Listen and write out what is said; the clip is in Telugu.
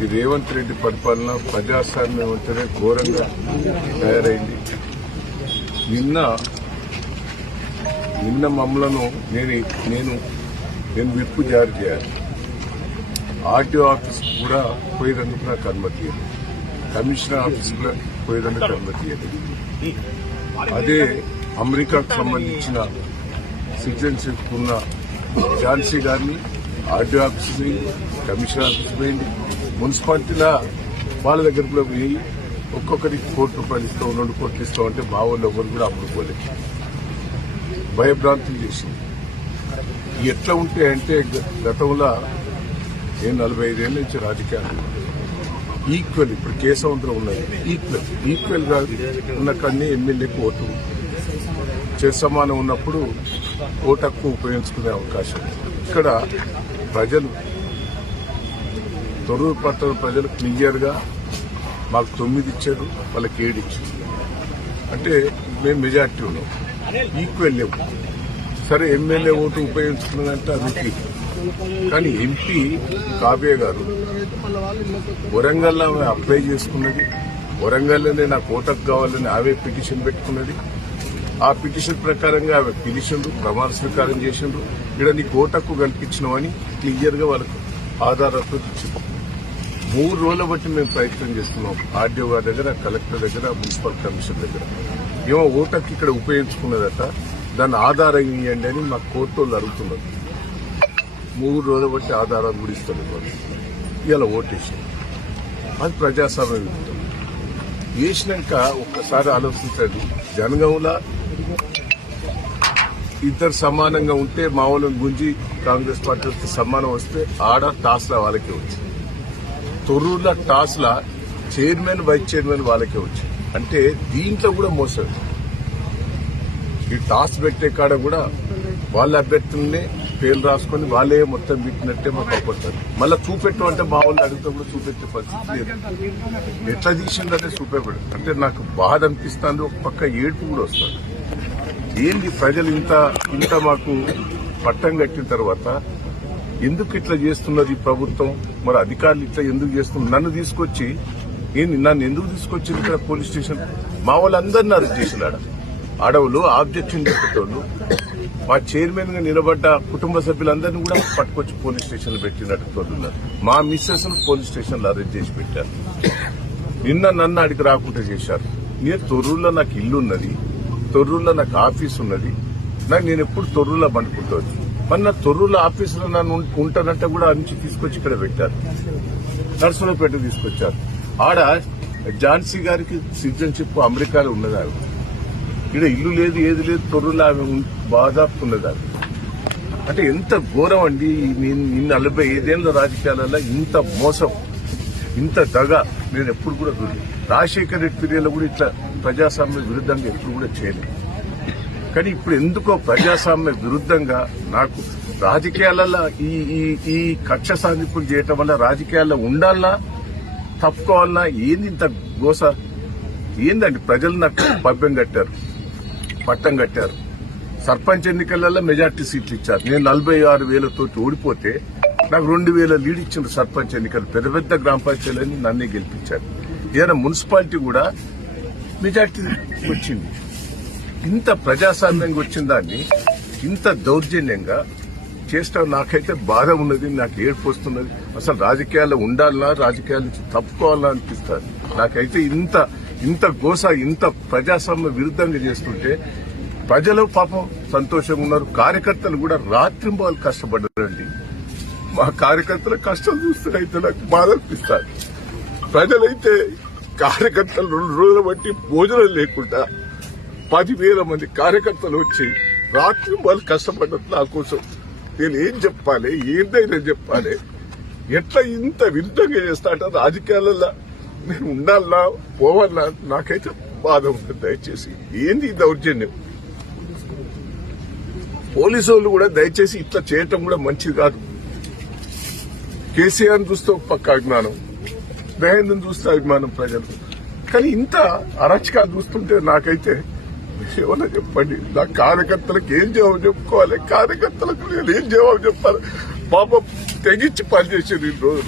ఈ రేవంత్ రెడ్డి పరిపాలన ప్రజాస్వామ్యం అంటేనే ఘోరంగా తయారైంది. నిన్న నిన్న మమ్మలను నేను నేను నేను విప్పు జారీ చేయాలి. ఆర్టీఓ ఆఫీస్ కూడా పోయేందుకు నాకు అనుమతి కమిషనర్ ఆఫీస్ కూడా పోయేటందుకు అనుమతి అదే అమెరికాకు సంబంధించిన సిటిజన్షిప్ ఉన్న ఝాన్సీ గారిని ఆర్టీఓ ఆఫీస్ పోయింది కమిషనర్ ఆఫీస్ పోయింది మున్సిపాలిటీల వాళ్ళ దగ్గర కూడా పోయి ఒక్కొక్కరికి కోటి రూపాయలు ఇస్తాం రెండు కోట్లు ఇస్తాం అంటే మా వాళ్ళు ఎవరు కూడా అప్పుడు పోలేదు భయభ్రాంతులు చేసింది. ఎట్లా ఉంటే అంటే గ- గతంలో నేను నలభై ఐదేళ్ళ నుంచి రాజకీయాలు ఈక్వల్ ఇప్పుడు కేశవంతరం ఉన్నది. ఈక్వల్ ఈక్వల్గా ఉన్న కన్నీ ఎమ్మెల్యేకి ఓటు చే సమానం ఉన్నప్పుడు ఓటు హక్కు ఉపయోగించుకునే అవకాశం. ఇక్కడ ప్రజలు తొర్రూరు పట్టణ ప్రజలు క్లియర్గా మాకు తొమ్మిది ఇచ్చారు వాళ్ళకి ఏడు ఇచ్చారు. అంటే మేము మెజార్టీ ఉన్నాం. ఈక్వల్ లేవు. సరే ఎమ్మెల్యే ఓటు ఉపయోగించుకున్నదంటే అది కానీ ఎంపీ కావ్య గారు వరంగల్లో ఆమె అప్లై చేసుకున్నది వరంగల్లోనే నా కోటకు కావాలని ఆమె పిటిషన్ పెట్టుకున్నది. ఆ పిటిషన్ ప్రకారంగా ఆమె పిలిచిండ్రు ప్రమాణ స్వీకారం చేసిండ్రు. ఇక్కడ నీ కోటకు కల్పించినవని క్లియర్గా వాళ్ళకు ఆధారాలతో ఇచ్చింది మూడు రోజుల బట్టి మేము ప్రయత్నం చేస్తున్నాం. ఆర్డీఓ గారి దగ్గర కలెక్టర్ దగ్గర మున్సిపల్ కమిషన్ దగ్గర. ఏమో ఓటకి ఇక్కడ ఉపయోగించుకున్నదట. దాన్ని ఆధారం ఇవ్వండి అని మా కోర్టు వాళ్ళు అడుగుతున్నారు. మూడు రోజుల బట్టి ఆధారాలు కూడా ఇస్తారు ఇలా ఓటేసి అది ప్రజాస్వామ్యం వేసినాక ఒక్కసారి ఆలోచించండి. జనగంలో ఇద్దరు సమానంగా ఉంటే మామూలు గుంజి కాంగ్రెస్ పార్టీ సమానం వస్తే ఆడ టాస్ల వాళ్ళకే వచ్చింది. తొర్రూరులో టాస్ల చైర్మన్ వైస్ చైర్మన్ వాళ్ళకే వచ్చింది అంటే దీంట్లో కూడా మోసం ఈ టాస్ పెట్టే కాడ కూడా వాళ్ళ అభ్యర్థుల్ని పేర్లు రాసుకొని వాళ్ళే మొత్తం పెట్టినట్టే మాకు అవపడతారు మళ్ళీ చూపెట్టు అంటే మా వాళ్ళు అడిగితే కూడా చూపెట్టే పరిస్థితి లేదు. ఎట్లా తీసిందంటే చూపెట్టాడు అంటే నాకు బాధ అనిపిస్తుంది ఒక పక్క ఏడుపు కూడా వస్తుంది. ఏంది ప్రజలు ఇంత ఇంత మాకు పట్టం కట్టిన తర్వాత ఎందుకు ఇట్లా చేస్తున్నది ఈ ప్రభుత్వం? మరి అధికారులు ఇట్లా ఎందుకు చేస్తున్నారు? నన్ను తీసుకొచ్చి ఏంది నన్ను ఎందుకు తీసుకొచ్చింది ఇక్కడ పోలీస్ స్టేషన్? మా వాళ్ళందరినీ అరెస్ట్ చేసిన అడవులు ఆబ్జెక్షన్ చెప్పేటోళ్ళు మా చైర్మన్గా నిలబడ్డ కుటుంబ సభ్యులందరినీ కూడా పట్టుకొచ్చి పోలీస్ స్టేషన్ పెట్టినట్టు మా మిస్సెస్ పోలీస్ స్టేషన్ అరెస్ట్ చేసి పెట్టారు. నిన్న నన్ను అడిగి రాకుండా చేశారు. నేను తొర్రూరులో నాకు ఇల్లు ఉన్నది తొర్రూరులో నాకు ఆఫీస్ ఉన్నది నాకు నేను ఎప్పుడు తొర్రూరులో పండుకుంటుంది మరి నా తొర్రూరులో ఆఫీసులో నన్ను ఉంటానంటే కూడా నుంచి తీసుకొచ్చి ఇక్కడ పెట్టారు. నర్సులపేట తీసుకొచ్చారు. ఆడ ఝాన్సీ గారికి సిటిజన్షిప్ అమెరికాలో ఉన్నదారు ఇక్కడ ఇల్లు లేదు ఏది లేదు తొర్రూరులో ఆమె ఉం- అంటే ఎంత ఘోరం అండి ఈ నలభై ఐదేళ్ళ రాజకీయాలలో ఇంత మోసం ఇంత దగ నేను ఎప్పుడు కూడా రాజశేఖర రెడ్డి పీరియడ్లో కూడా ఇట్లా ప్రజాస్వామ్య విరుద్ధంగా ఎప్పుడు కూడా చేయలేదు. కానీ ఇప్పుడు ఎందుకో ప్రజాస్వామ్య విరుద్ధంగా నాకు రాజకీయాలలో ఈ ఈ ఈ కక్ష సాధింపులు చేయటం వల్ల రాజకీయాల్లో ఉండాలన్నా తప్పుకోవాలన్నా ఏంది ఇంత గోస? ఏందండి? ప్రజలు నాకు పబ్బం కట్టారు పట్టం కట్టారు. సర్పంచ్ ఎన్నికలలో మెజార్టీ సీట్లు ఇచ్చారు. నేను నలభై ఆరు వేలతో ఓడిపోతే నాకు రెండు వేల లీడ్ ఇచ్చిన సర్పంచ్ ఎన్నికలు. పెద్ద పెద్ద గ్రామ పంచాయతీలని నన్నే గెలిపించారు. ఏదైనా మున్సిపాలిటీ కూడా మెజార్టీ వచ్చింది. ఇంత ప్రజాస్వామ్యంగా వచ్చిన దాన్ని ఇంత దౌర్జన్యంగా చేస్తాం నాకైతే బాధ ఉన్నది నాకు ఏడుపు వస్తున్నది. అసలు రాజకీయాల్లో ఉండాలా రాజకీయాల నుంచి తప్పుకోవాలా అనిపిస్తుంది. నాకైతే ఇంత ఇంత గోస ఇంత ప్రజాస్వామ్య విరుద్ధంగా చేస్తుంటే ప్రజలు పాపం సంతోషంగా ఉన్నారు. కార్యకర్తలు కూడా రాత్రింబాలు కష్టపడ్డారండి. మా కార్యకర్తల కష్టం చూస్తున్నైతే నాకు బాధ అనిపిస్తుంది. ప్రజలైతే కార్యకర్తలు రెండు రోజుల బట్టి భోజనం లేకుండా పదివేల మంది కార్యకర్తలు వచ్చి రాత్రి వాళ్ళు కష్టపడ్డది నా కోసం. నేను ఏం చెప్పాలి? ఏం ధైర్యం చెప్పాలి. ఎట్లా ఇంత విరుద్ధంగా చేస్తా అంటే రాజకీయాలలో నేను ఉండాలా పోవాలా? నాకైతే బాధ ఉంటుంది దయచేసి. ఏంది ఈ దౌర్జన్యం? పోలీసు వాళ్ళు కూడా దయచేసి ఇట్లా చేయటం కూడా మంచిది కాదు. కేసీఆర్ చూస్తే ఒక పక్క అభిమానం దయానందం చూస్తే అభిమానం ప్రజలు. కానీ ఇంత అరచకాలు చూస్తుంటే నాకైతే ఏమన్నా చెప్పండి? నా కార్యకర్తలకు ఏం జవాబు చెప్పుకోవాలి? కార్యకర్తలకు నేను ఏం జవాబు చెప్పాలి? పాపం తెగించి పనిచేసేది ఈ రోజు